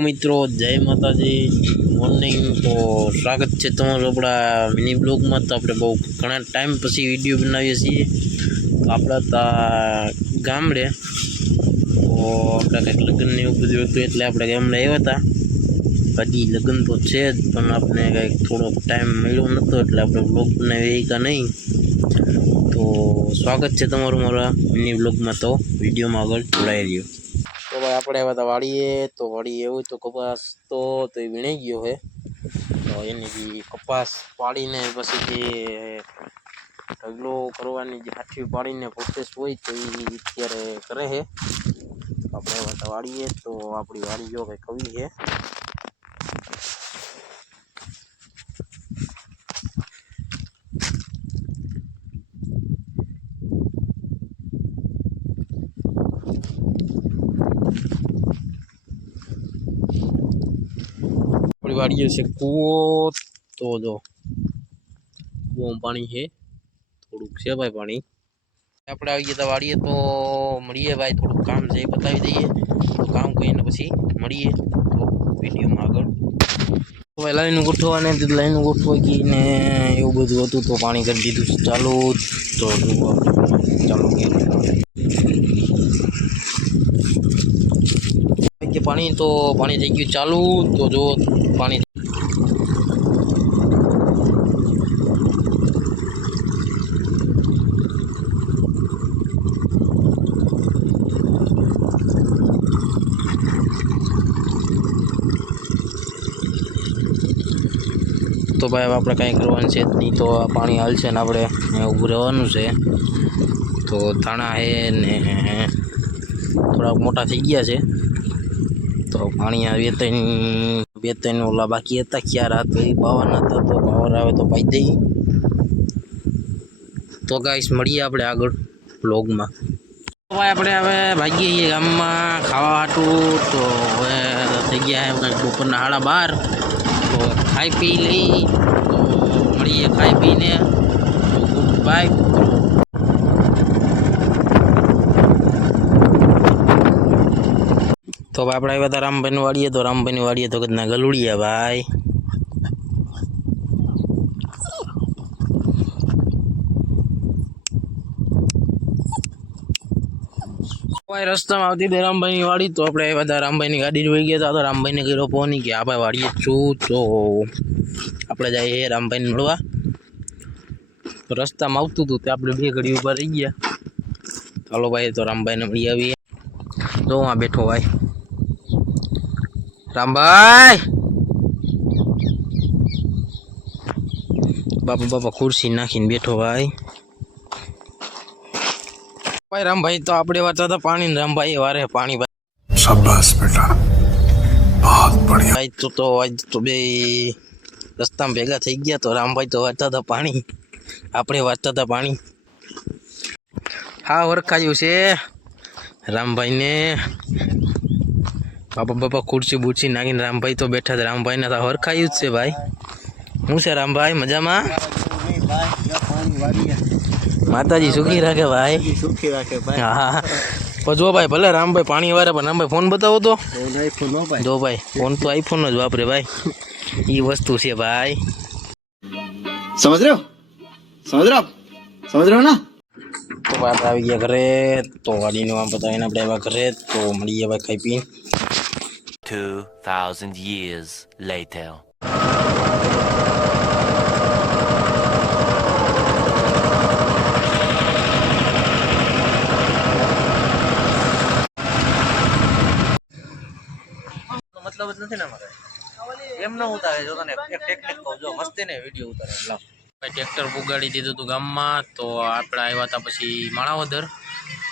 મિત્રો જય માતાજી મોર્નિંગ તો સ્વાગત છે તમારું આપણા મિની બ્લોગમાં। તો આપણે બહુ ઘણા ટાઈમ પછી વિડીયો બનાવીએ છીએ। તો આપણા તા ગામડે તો આપણે કંઈક લગ્ન ને એવું બધું હતું એટલે આપણે ગામડે આવ્યા હતા। હજી લગ્ન તો છે જ પણ આપણે કંઈક થોડોક ટાઈમ મળ્યો નહોતો એટલે આપણે બ્લોગ બનાવી કે નહીં। તો સ્વાગત છે તમારું મારા મિની બ્લોગમાં। તો વિડીયોમાં આગળ જોડાઈ રહ્યો। તો ભાઈ આપણે આવ્યા હતા વાડીએ। તો વાડીએ એવું તો કપાસ તો એ વીણાઈ ગયો છે। તો એની જે કપાસ પાડીને પછી જે ઢગલો કરવાની જે હાથી પાડીને પ્રોસેસ હોય તો એ અત્યારે કરે છે। આપણે આવ્યા હતા વાડીએ તો આપણી વાડી જો કંઈ કવી છે। વાડીએ છે કૂવો। તો જો કૂવામાં પાણી છે થોડુંક છે ભાઈ પાણી। આપણે આવી ગયા વાડીએ તો મળીએ ભાઈ થોડુંક કામ છે એ બતાવી દઈએ। તો કામ કરીને પછી મળીએ તો વિડીયોમાં આગળ। હવે લાઈન ગોઠવવાને લાઈન ગોઠવાઈ ને એવું બધું હતું તો પાણી કરી દીધું ચાલુ। તો ચાલુ કે પાણી તો પાણી થઈ ગયું ચાલુ। તો જો પાણી તો ભાઈ આપણે કાંઈ કરવાનું છે જ નહીં। તો પાણી હાલશે ને આપણે ઊભું રહેવાનું છે। તો ધાણા છે ને થોડાક મોટા થઈ ગયા છે। તો પાણી આવે બે ત્રણ ઓલા બાકી હતા ક્યારા તો એ પાવાના હતા। તો પાવર આવે તો પાઈ દઈએ। તો ગાઈસ મળીએ આપણે આગળ બ્લોગમાં। ભાઈ આપણે હવે ભાગીએ છીએ ગામમાં ખાવા હાટું। તો હવે થઈ ગયા છે બપોરના 12:30। તો ખાઈ પી લઈ તો મળીએ ખાઈ પીને। Good bye. તો ભાઈ આપણે આવ્યા હતા રામભાઈની વાડીએ। તો રામભાઈની વાડીએ તો કદના ગલુડિયા ભાઈ। ભાઈ રસ્તામાં આવતી હતી રામભાઈની વાડી। તો આપણે આવ્યા હતા રામભાઈની ગાડી જોઈ ગયા હતા। તો રામભાઈને કર્યો ફોન કે આ ભાઈ વાડીએ છું। તો આપણે જઈએ રામભાઈને મળવા। તો રસ્તામાં આવતું હતું તે આપણે બે ઘડી ઊભા રહી ગયા। ચાલો ભાઈ તો રામભાઈને મળી આવીએ। જો આ બેઠો ભાઈ રામભાઈ। બાપા ખુરશી નાખીને બેઠો ભાઈ। ભાઈ રામભાઈ તો આપણે વાતા હતા પાણી રામભાઈ વારે પાણી ભાઈ। શાબાશ બેટા બહુત બઢિયા ભાઈ। તો આજ તો બે રસ્તામાં ભેગા થઈ ગયા। તો રામભાઈ તો વાતા હતા પાણી આપણે વાતા હતા પાણી। હા ઓળખાયું છે રામભાઈને। બાપા ખુરશી બુરશી નાખીને રામભાઈ તો બેઠા છે। રામભાઈને તો ઓળખાયું જ છે ભાઈ। શું છે રામભાઈ મજામાં? માતાજી સુખી રાખે ભાઈ। સુખી રાખે ભાઈ। હા પણ જો ભાઈ ભલે રામભાઈ પાણી વારે પણ રામભાઈ ફોન બતાવો તો જો ભાઈ ફોન તો આઈફોન જ વાપરે ભાઈ। એ વસ્તુ છે ભાઈ સમજ રહ્યો ના। તો ભાઈ આપણે આવી ગયા ઘરે। તો વાડીનું આમ બતાવીને આપણે આવ્યા ઘરે। તો મળીએ ભાઈ ખાઈ પી। 2000 years later. મતલબ જ નથી ને મારે એમ ન ઉતારે। જો તને એક ટેકનિક કહું જો મસ્તી ને વિડીયો ઉતારે લાવ ભાઈ। ટ્રેક્ટર પુગાડી દીધું હતું ગામમાં। તો આપણે આવ્યા હતા પછી માણાવદર।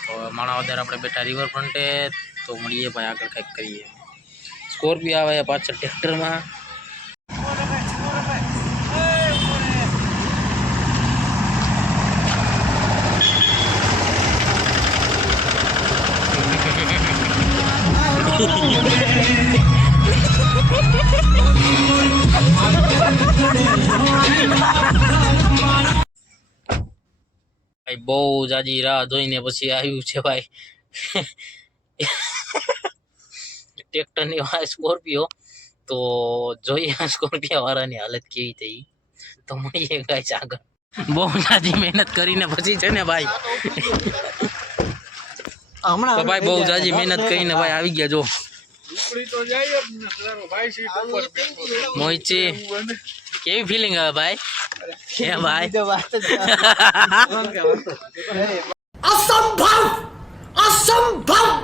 તો માણાવદર આપણે બેઠા રિવરફ્રન્ટે। તો મળીએ ભાઈ આગળ કંઈક કરીએ। સ્કોર્પિયો આવે પાછળ ટ્રેક્ટરમાં। ભાઈ બહુ જાજી રાહ જોઈને પછી આવ્યું છે ભાઈ। ટ્રેક્ટરની વાળા સ્કોર્પિયો. તો જોઈએ આ સ્કોર્પિયો વાળાની હાલત કેવી થઈ. તો મળીએ ગાઈસ આગળ. બહુ જાજી મહેનત કરીને પછી છે ને ભાઈ, તો ભાઈ બહુ જાજી મહેનત કરીને ભાઈ આવી ગયા જો મોહિતજી. કેવી ફિલિંગ આવે ભાઈ? હે ભાઈ